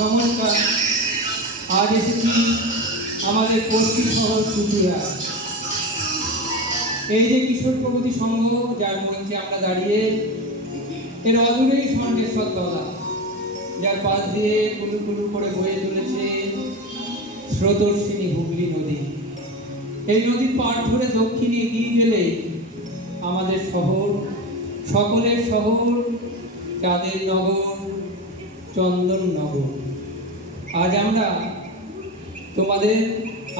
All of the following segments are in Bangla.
নমস্কার। আজ এসেছি আমাদের পশ্চিম শহর চুচুড়া। এই যে কিশোর প্রগতি সংঘ, যার মঞ্চে আমরা দাঁড়িয়ে, এর অদূরেই ষণ্ঢেশ্বর তলা, যার পাশ দিয়ে কুলু কুলু করে বয়ে চলেছে স্রোতস্বিনী হুগলি নদী। এই নদীর পাড় ধরে দক্ষিণে এগিয়ে গেলে আমাদের শহর, সকলের শহর, চাঁদের নগর, চন্দননগর। আজ আমরা তোমাদের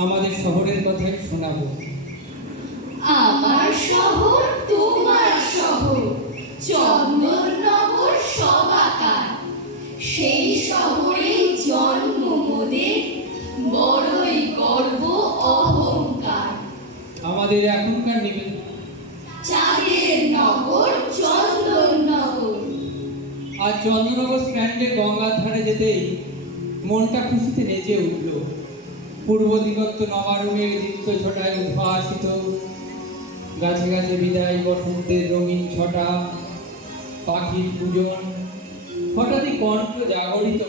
আমাদের শহরের কথাই শোনাবো। আমার শহর তোমার শহর, চন্দননগর সবাকার। সেই শহরে জন্ম মোদের, বড়ই গর্ব অহংকার। আমাদের এখনকার নিবেদন চাঁদের নগর চন্দননগর। আজ চন্দননগর স্ট্যান্ডে গঙ্গার ধারে যেতেই মনটা খুশিতে নেচে উঠল। পূর্ব দিগন্ত নবারুণের দীপ্ত ছটায় উদ্ভাসিত, গাছে গাছে বিদায় বসন্তের রঙিন ছটা, পাখির পূজন, হঠাৎই কণ্ঠ জাগরিত।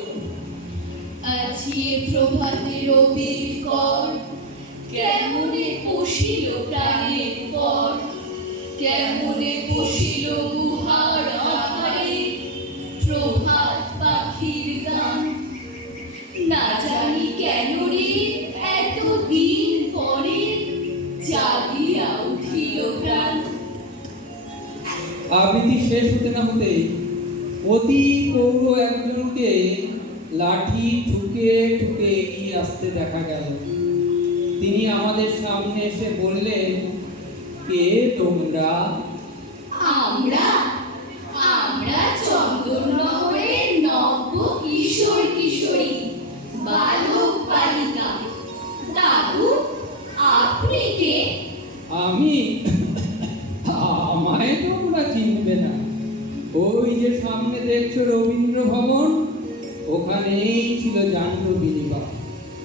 আজিয়ে প্রভাতে রবির কর, কেমনে পশিল প্রাণের পর, কেমনে পশিল গুহার আধারে প্রভাত পাখির গান। না জানি কেন রে এত দিন পরে জাগিয়া উঠিল প্রাণ। আবৃত্তি শেষ হতে না হতে অতি পৌর একজনকে লাঠি ঠুকে ঠুকে এগিয়ে আসতে দেখা গেল। তিনি আমাদের সামনে এসে বললেন, কে তোমরা? আমরা আমরা চন্দননগরের নব্য কিশোর কিশোরী, বালক বালিকা। দাদু, আপনি কে? আমি? আমায় তোমরা চিনবে না। ওই যে সামনে দেখছো রবীন্দ্র ভবন, ওখানেই ছিল জাহ্নবী নিবাস।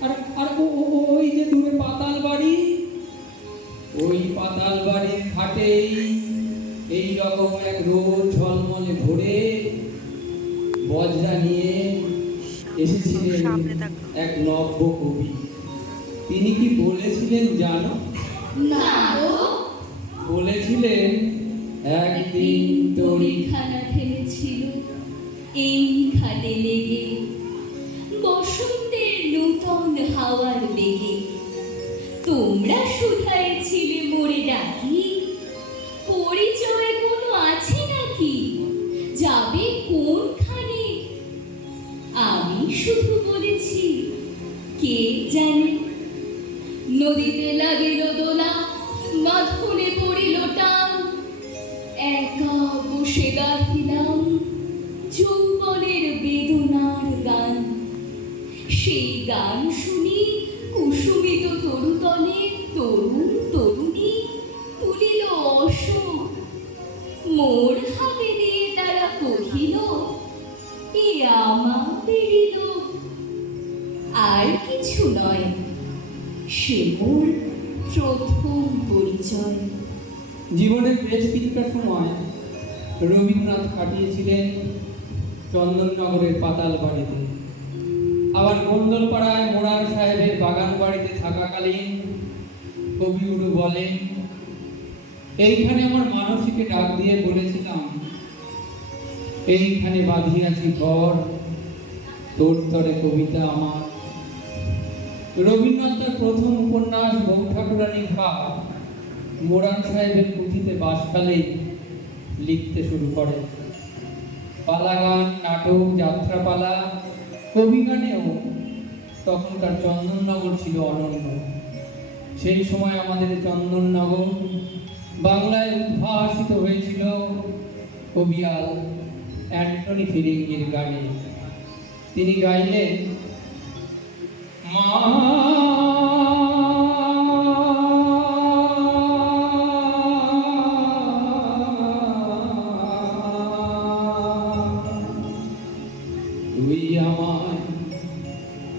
আর আর ওই যে দূরে পাতাল বাড়ি, ওই পাতাল বাড়ির ঘাটেই এই রকম এক রোদ ঝলমলে ভোরে বজরা নিয়ে এসেছিলেন এক নব্য কবি। তিনি কি বলেছিলেন জানো? না গো। বলেছিলেন, একদিন তরি তরিখানা ফেলেছিল এই ঘাটে লেগে, বসন্তের নূতন হাওয়ার বেগে। তোমরা শুধায় ছিলে মোরে ডাকি, পরিচয় কোনো আছে নাকি, যাবে কোনখানে? আমি শুধু বলেছি, কে জানে। নদীতে লাগিল দোলা, মাধুরে পড়িল টান। একা বসে গাহিলাম যৌবনের বেদনার গান। সেই গান শুনি কুসুমিত তরুতলে তরুণ তরুণী তুলিল অশোক। মোর হাতে দিয়ে তারা কহিল, এ আমাদেরই লোক। আর কিছু নয়, সে মোর প্রথম পরিচয়। জীবনের বেশ কিছুটা সময় রবীন্দ্রনাথ কাটিয়েছিলেন চন্দননগরের পাতাল বাড়িতে। আবার গোন্দলপাড়ায় মোরার সাহেবের বাগান বাড়িতে থাকাকালীন কবি উড়ু বলেন, এইখানে আমার মানসীকে ডাক দিয়ে বলেছিলাম, এইখানে বাঁধিয়াছি ঘর, তোর তরে কবিতা আমার। রবীন্দ্রনাথ তার প্রথম উপন্যাস বউ ঠাকুরানী ঘাট মোরান সাহেবের পুঁথিতে বাসকালেই লিখতে শুরু করে। পালাগান, নাটক, যাত্রাপালা, কবিগানেও তখনকার চন্দননগর ছিল অনন্য। সেই সময় আমাদের চন্দননগর বাংলায় উদ্ভাসিত হয়েছিল কবিয়াল অ্যান্টনি ফিরিঙ্গির গানে। তিনি গাইলেন, মা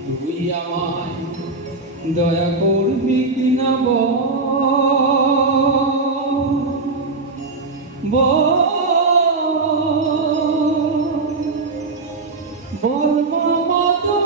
তুই আমায় দয়া করবি কিনা বল মামা।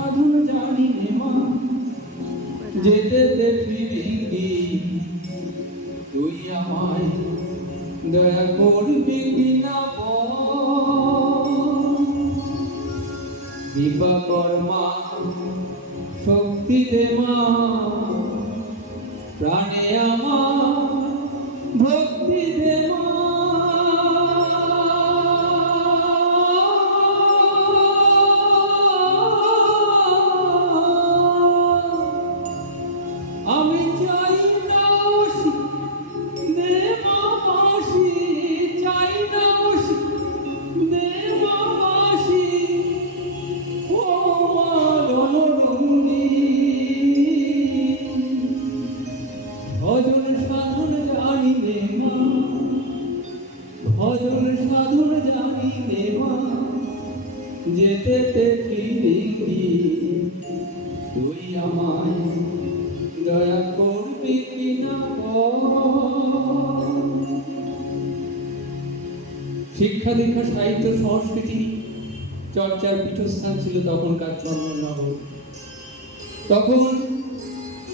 সাধন জানি নে মা, যেতে তে ফিরিবি, তুই আমায় দয়া করবি কিনা বিবা কর্মা শক্তি দে মা, প্রাণে আমার ভক্তি দে মা। আমি চাই না ওষি দে মা বাঁশি, চাই না ওষি দে মা বাঁশি, ও মা রণরঙ্গী। ভজন সাধন জানি নে মা, ভজন সাধন জানি নে মা, যেতে তে ফিরিবি, তুই আমায় দয়া করবি কিনা বল। শিক্ষা দীক্ষা সাহিত্য সংস্কৃতি চর্চার পীঠস্থান ছিল তখনকার চন্দননগর। তখন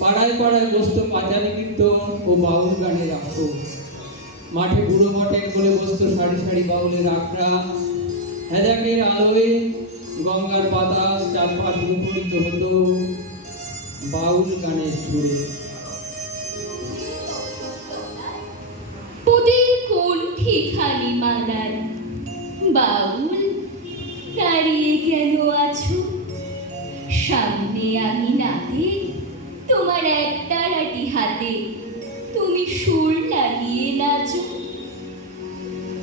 পাড়ায় পাড়ায় বসত পাঁচালী কীর্তন ও বাউল গানের আসর। মাঠে বুড়ো মঠের বলে বসত সারি সারি বাউলের আখড়া। হেজাকের আলোয় গঙ্গার বাতাস চারপাশ মুখরিত হতো বাউল গানের সুরে। ওদের কণ্ঠেখানি মালায় বাউল দাঁড়িয়ে কেন আছো? সামনে আমি নাতে, তোমার একতারাটি হাতে, তুমি সুর লাগিয়ে নাচো।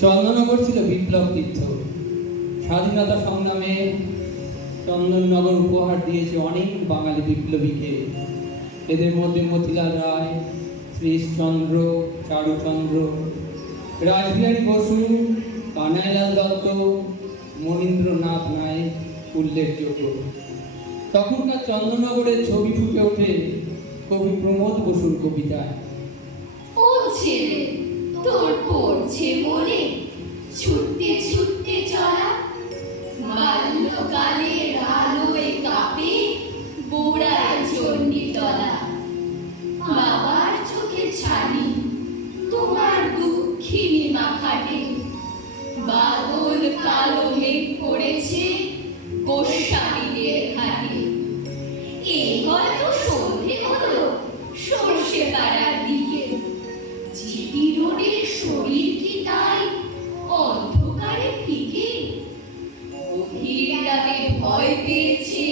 চন্দননগর ছিল বিপ্লব তীর্থ। স্বাধীনতা সংগ্রামে চন্দননগর উপহার দিয়েছে অনেক বাঙালি বিপ্লবীকে। এদের মধ্যে মতিলাল রায়, শ্রীশচন্দ্র, চারুচন্দ্র, রাসবিহারী বসু, কানাইলাল দত্ত, মনীন্দ্রনাথ নায়েক উল্লেখযোগ্য। তখনকার চন্দননগরের ছবি ফুটে ওঠে কবি প্রমোদ বসুর কবিতায়। ও ছেলে, তোর পড়ছে মনে ছুটতে ছুটতে চলা, বাল্যকালের আলোয় কাঁপে বোড়ায় চণ্ডীতলা। বাবার চোখে ছানি তোমার দুঃখিনী মাখাটে, বাদল কালো মেঘ পড়েছে গোস্বামীদের ঘাটে। এই হয়তো সন্ধে হলো সর্ষে পাড়ার দিকে, জিটি রোডের শরীর কি তাই অন্ধকারে ফিকে? গভীর রাতে ভয় পেয়েছে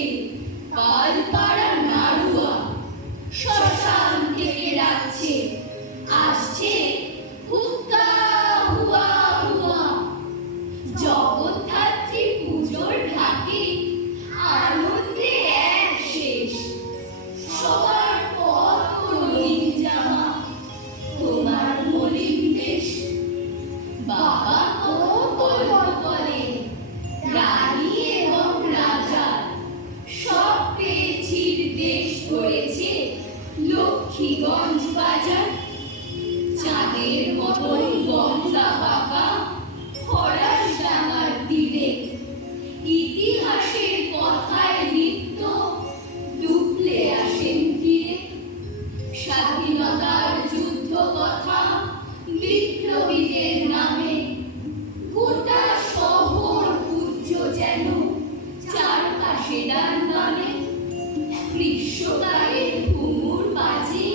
পালপাড়া নাড়ুয়া, শ্মশান থেকে ডাকছে, আসছে হুক্কা হুয়া হুয়া। জগদ্ধাত্রী পুজোর ঢাকে আনন্দে এক শেষ, সবার পথ রঙিন জামা, তোমার মলিন বেশ। বাবা কত গল্প করে রানী এবং রাজার, সব পেয়েছির দেশ করেছে লক্ষ্মীগঞ্জ বাজার। চাঁদের মতন গঙ্গা বাঁকা ফরাস ডাঙার তীরে, ইতিহাসের কথায় নিত্য ডুবলে আসেন ফিরে। স্বাধীনতার যুদ্ধ কথা বিপ্লবীদের নামে, গোটা শহর পূজ্য যেন চারপাশে ডান নামে। গ্রীষ্মকালের ঘুঙুর বাজে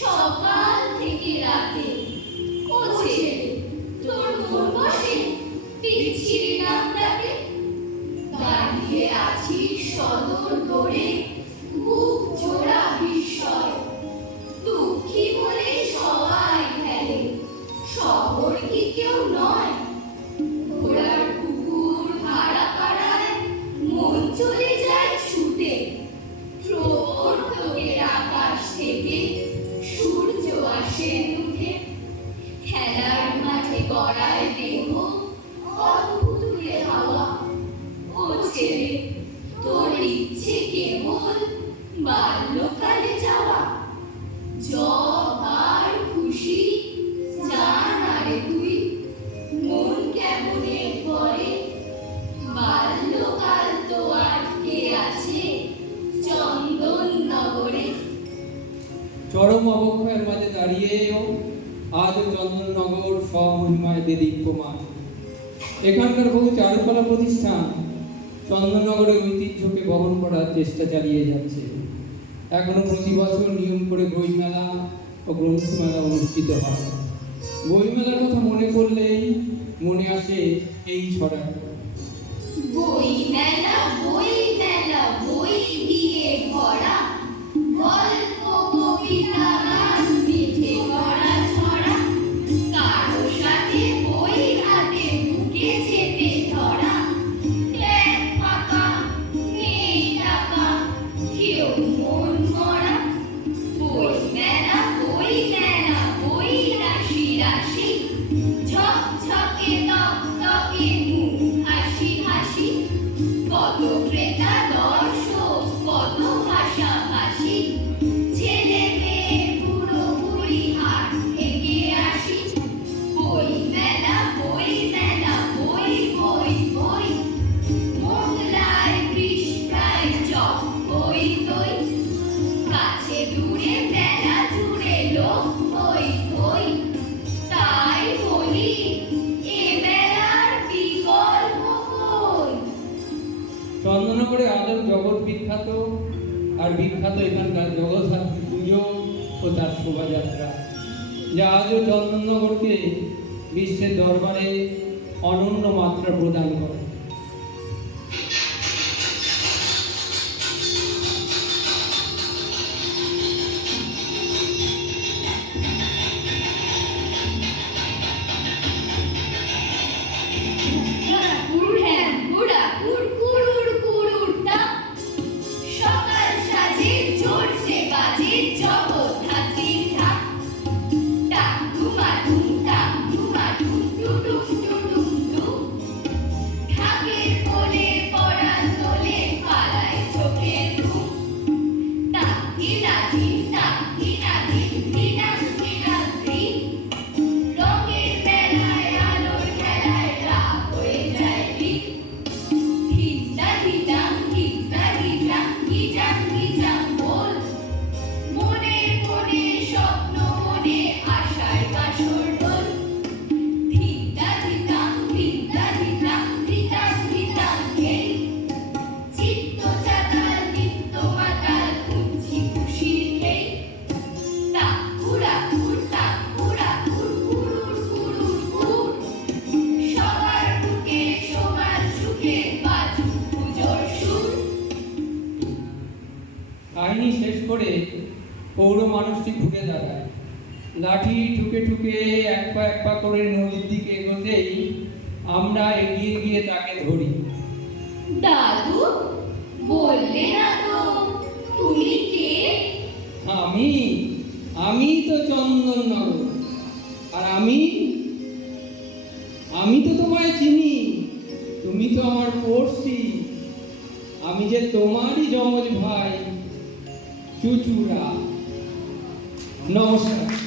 সকাল থেকে রাতে, ও ছেলে, তোর মন বসে পিচ্ছির নামটাতে। দাঁড়িয়ে আছিস সদর দৌড়ে, বুক জোড়া বিস্ময়, দুঃখী বলে সবাই ফেলে, শহর কি কেউ নয়? ঘোড়ার কুকুর ধারা পাড়ায় মন চলে যায় ছুটে, প্রবর্তকের আকাশ থেকে সূর্য আসে উঠে। খেলার মাঠে গড়ায় দেহ অদ্ভুত হাওয়া, ও ছেলে, তোর ইচ্ছে কেবল বাল্যকালে যাওয়া। জব আর খুশি জান আরে তুই, মন কেমনে করে বাল্যকাল তো আটকে আছে চরম অবক্ষয়ের মাঝে দাঁড়িয়েও আজও চন্দননগর স্বমহিমায় দেদীপ্যমান। এখানকার বহু চারুকলা প্রতিষ্ঠান চন্দননগরের ঐতিহ্যকে বহন করার চেষ্টা চালিয়ে যাচ্ছে। এখনো প্রতি বছর নিয়ম করে বইমেলা ও গ্রন্থমেলা অনুষ্ঠিত হয়। বইমেলার কথা মনে করলেই মনে আসে এই ছড়াটা। বই মেলা বই দিয়ে ভরা, গল্প কবিতা গান পিঠে করা ছড়া, কারো সাথে বই হাতে বুকে চেপে ধরা, ট্যাপ ফাঁকা নেই টাকা কেউ মন মরা। বই মেলা বই রাশি রাশি, ঝকঝকে তকতকে মুখ হাসি হাসি, কত ক্রেতা দর্শক কত ভাষাভাষী, ছেলে মেয়ে বুড়ো বুড়ি হাট থেকে আসি। বই মেলা বই মোগলাই ফিশ ফ্রাই চপ বই দই, কাছে দূরে মেলা জুড়ে লোক হই হই। তাই বলি এ মেলার বিকল্প কই? চন্দননগরে আজও জগৎ বিখ্যাত, আর বিখ্যাত এখানকার জগদ্ধাত্রী পুজো ও তার শোভাযাত্রা, যা আজও চন্দননগরকে বিশ্বের দরবারে অনন্য মাত্রা প্রদান করে। সকাল সাজে জোরসে বাজে জগদ্ধাত্রীর ঢাক, ডাক ডুমাডুম ডুডুম ডুডুম ডু, ঢাকের কোলে পরাণ তোলে পালায় চোখের ঘুম, তাকি রাধি দিনাম দিনাদ্রি, রঙের বেলায় আলোর খেলায় রাত হয়ে যায় দিন। ধিজা গিজাম বল, মনের কোণে স্বপ্ন মনে আশার বাসর ঢোল। ধিদ্দাম খেল, চিত্ত চাতাল নিত্য মাতাল খুঁজছি খুশির খেল। তাকুরাকুর কুরুর, সবার বুকে সমান সুখে বাজু পুজোর সুর। কাহিনী শেষ করে পৌর মানুষটি ঘুরে দাঁড়ায়। লাঠি ঠুকে ঠুকে এক পা করে নদীর দিকে এগোতেই আমরা এগিয়ে গিয়ে তাকে ধরি। দাদু, বললে না তো তুমি কে? আমি তো চন্দননগর, আর আমি তো তোমায় চিনি। তুমি তো আমার পড়শি, আমি যে তোমারই যমজ ভাই চুচুড়া। নমস্কার।